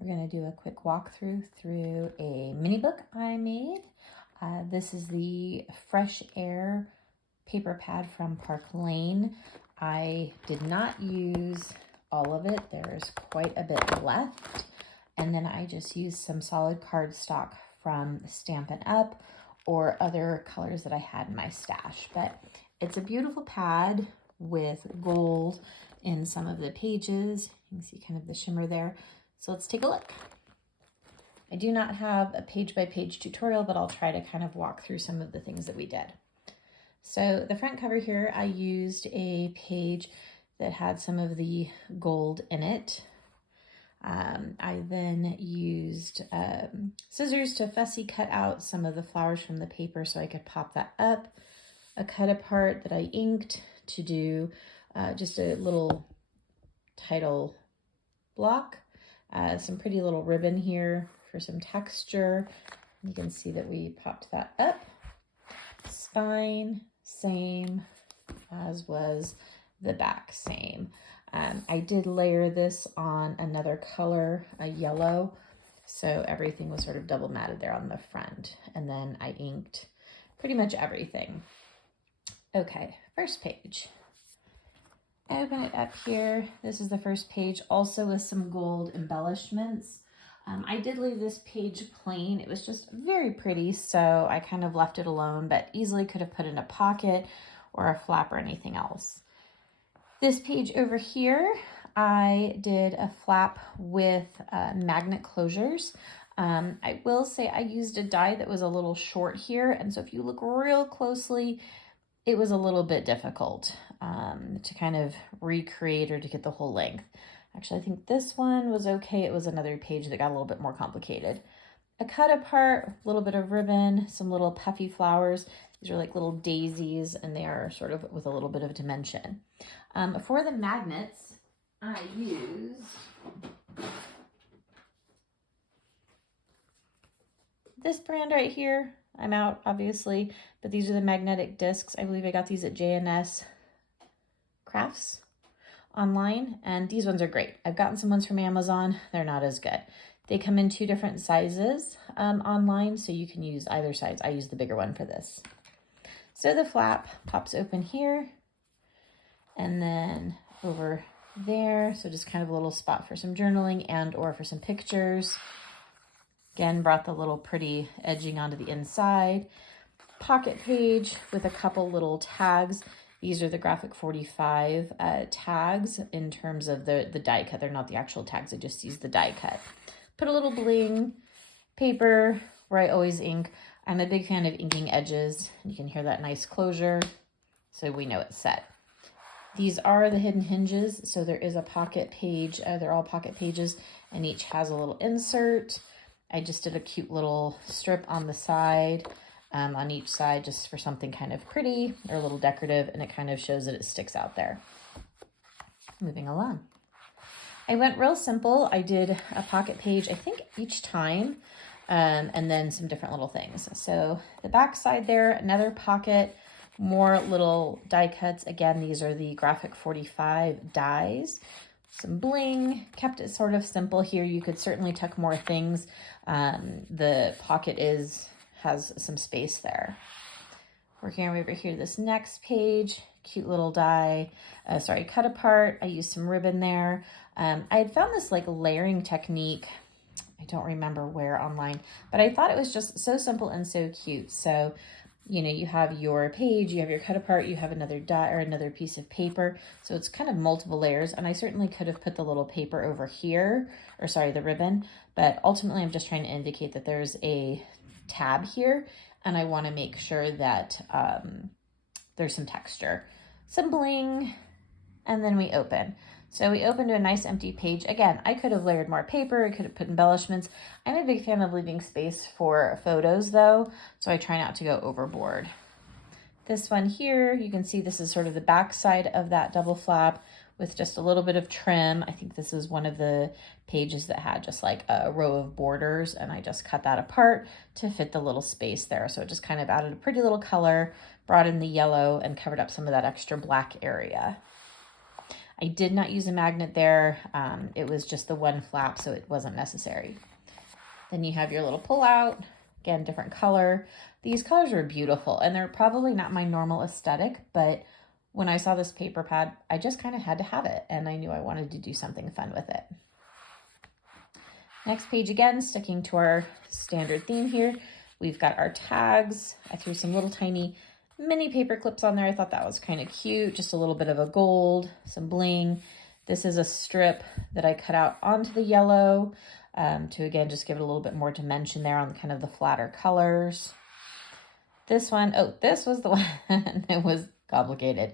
We're going to do a quick walkthrough through a mini book I made. This is the Fresh Air paper pad from Park Lane. I did not use all of it. There's quite a bit left. And then I just used some solid cardstock from Stampin' Up! Or other colors that I had in my stash. But it's a beautiful pad with gold in some of the pages. You can see kind of the shimmer there. So let's take a look. I do not have a page-by-page tutorial, but I'll try to kind of walk through some of the things that we did. So the front cover here, I used a page that had some of the gold in it. I then used scissors to fussy cut out some of the flowers from the paper so I could pop that up. A cut apart that I inked to do just a little title block. Some pretty little ribbon here for some texture. You can see that we popped that up. Spine, same, as was the back, same. I did layer this on another color, a yellow, so everything was sort of double matted there on the front. And then I inked pretty much everything. Okay, first page. I open it up here. This is the first page, also with some gold embellishments. I did leave this page plain. It was just very pretty, so I kind of left it alone, but easily could have put in a pocket or a flap or anything else. This page over here, I did a flap with magnet closures. I will say I used a die that was a little short here, and so if you look real closely, it was a little bit difficult to kind of recreate or to get the whole length. Actually, I think this one was okay. It was another page that got a little bit more complicated. A cut apart, a little bit of ribbon, some little puffy flowers. These are like little daisies, and they are sort of with a little bit of dimension. For the magnets, I used this brand right here. I'm out, obviously, but these are the magnetic discs. I believe I got these at JSHobbies Crafts online, and these ones are great. I've gotten some ones from Amazon. They're not as good. They come in 2 different sizes online, so you can use either size. I use the bigger one for this. So the flap pops open here, and then over there, so just kind of a little spot for some journaling and or for some pictures. Again, brought the little pretty edging onto the inside. Pocket page with a couple little tags. These are the Graphic 45 tags in terms of the die cut. They're not the actual tags, I just used the die cut. Put a little bling paper where I always ink. I'm a big fan of inking edges. You can hear that nice closure, so we know it's set. These are the hidden hinges, so there is a pocket page. They're all pocket pages, and each has a little insert. I just did a cute little strip on the side, on each side, just for something kind of pretty or a little decorative, and it kind of shows that it sticks out there. Moving along. I went real simple. I did a pocket page, I think, each time, and then some different little things. So the back side there, another pocket, more little die cuts. Again, these are the Graphic 45 dies. Some bling, kept it sort of simple here. You could certainly tuck more things. The pocket has some space there. Working our way over here, this next page, cute little die, cut apart. I used some ribbon there. I had found this like layering technique, I don't remember where online, but I thought it was just so simple and so cute. So, you know, you have your page, you have your cut apart, you have another die or another piece of paper. So it's kind of multiple layers, and I certainly could have put the little paper over here, or sorry, the ribbon, but ultimately I'm just trying to indicate that there's a tab here, and I want to make sure that there's some texture. Some bling, and then we open. So we open to a nice empty page. Again, I could have layered more paper, I could have put embellishments. I'm a big fan of leaving space for photos though, so I try not to go overboard. This one here, you can see this is sort of the back side of that double flap with just a little bit of trim. I think this is one of the pages that had just like a row of borders, and I just cut that apart to fit the little space there. So it just kind of added a pretty little color, brought in the yellow, and covered up some of that extra black area. I did not use a magnet there. It was just the one flap, so it wasn't necessary. Then you have your little pull out, again, different color. These colors are beautiful, and they're probably not my normal aesthetic, but when I saw this paper pad, I just kind of had to have it, and I knew I wanted to do something fun with it. Next page again, sticking to our standard theme here, we've got our tags. I threw some little tiny mini paper clips on there. I thought that was kind of cute, just a little bit of a gold, some bling. This is a strip that I cut out onto the yellow to, again, just give it a little bit more dimension there on kind of the flatter colors. This one, oh, this was the one that was complicated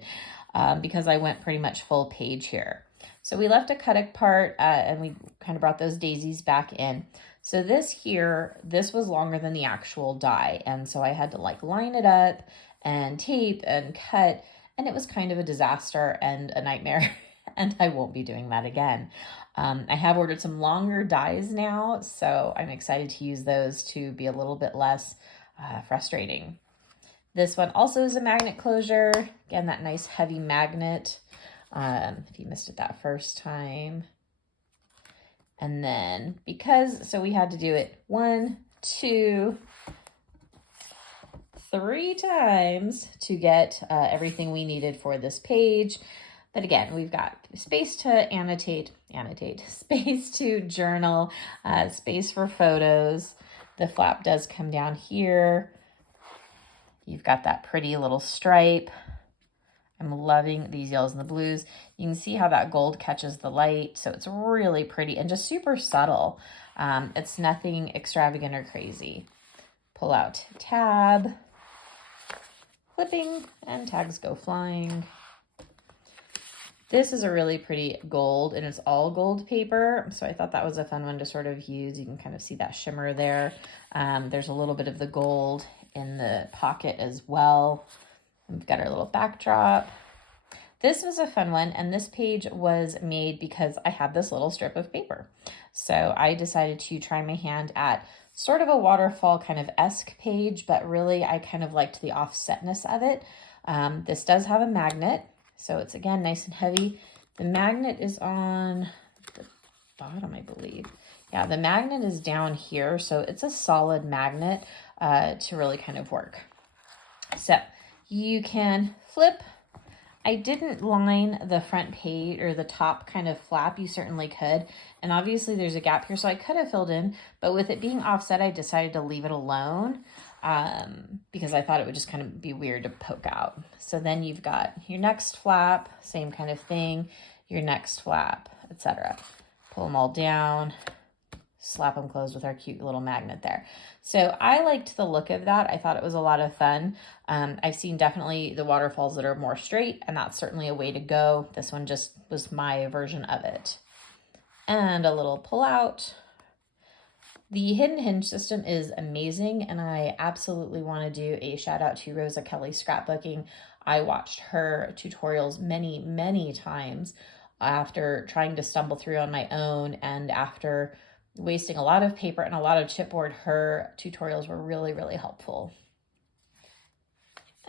because I went pretty much full page here. So we left a cut part and we kind of brought those daisies back in. So this here, this was longer than the actual die. And so I had to like line it up and tape and cut, and it was kind of a disaster and a nightmare. And I won't be doing that again. I have ordered some longer dies now, so I'm excited to use those to be a little bit less frustrating. This one also is a magnet closure. Again, that nice heavy magnet. If you missed it that first time. And then so we had to do it 1, 2, 3 times to get everything we needed for this page. But again, we've got space to annotate, space to journal, space for photos. The flap does come down here. You've got that pretty little stripe. I'm loving these yellows and the blues. You can see how that gold catches the light. So it's really pretty and just super subtle. It's nothing extravagant or crazy. Pull out tab, clipping, and tags go flying. This is a really pretty gold, and it's all gold paper, so I thought that was a fun one to sort of use. You can kind of see that shimmer there. There's a little bit of the gold in the pocket as well. We've got our little backdrop. This was a fun one, and this page was made because I had this little strip of paper. So I decided to try my hand at sort of a waterfall kind of esque page, but really I kind of liked the offsetness of it. This does have a magnet. So it's, again, nice and heavy. The magnet is on the bottom, I believe. Yeah, the magnet is down here. So it's a solid magnet to really kind of work. So you can flip. I didn't line the front page or the top kind of flap. You certainly could. And obviously there's a gap here, so I could have filled in. But with it being offset, I decided to leave it alone. Because I thought it would just kind of be weird to poke out. So then you've got your next flap, same kind of thing, your next flap, etc. Pull them all down, slap them closed with our cute little magnet there. So I liked the look of that. I thought it was a lot of fun. I've seen definitely the waterfalls that are more straight, and that's certainly a way to go. This one just was my version of it. And a little pull out. The hidden hinge system is amazing, and I absolutely want to do a shout out to Rosa Kelly Scrapbooking. I watched her tutorials many, many times after trying to stumble through on my own, and after wasting a lot of paper and a lot of chipboard, her tutorials were really, really helpful.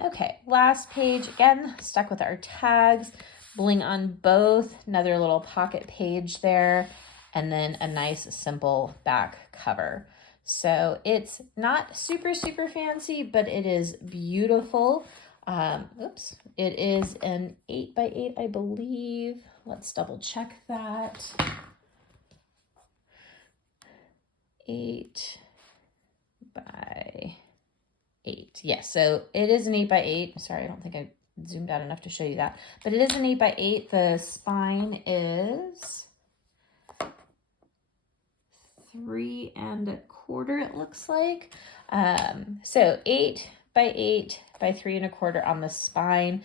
Okay, last page, again, stuck with our tags, bling on both, another little pocket page there, and then a nice simple back cover. So it's not super, super fancy, but it is beautiful. Oops, it is an 8x8, I believe. Let's double check that. 8 by 8. Yes, so it is an 8x8. Sorry, I don't think I zoomed out enough to show you that, but it is an 8x8. The spine is 3 1/4, it looks like. So 8 by 8 by 3 1/4 on the spine.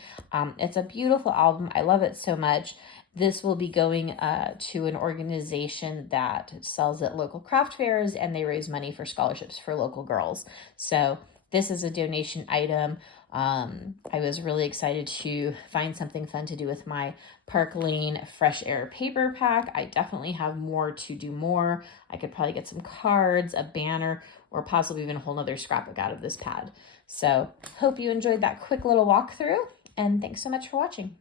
It's a beautiful album. I love it so much. This will be going to an organization that sells at local craft fairs, and they raise money for scholarships for local girls. So this is a donation item. I was really excited to find something fun to do with my Park Lane Fresh Air paper pack. I definitely have more to do more. I could probably get some cards, a banner, or possibly even a whole nother scrapbook out of this pad. So hope you enjoyed that quick little walkthrough, and thanks so much for watching.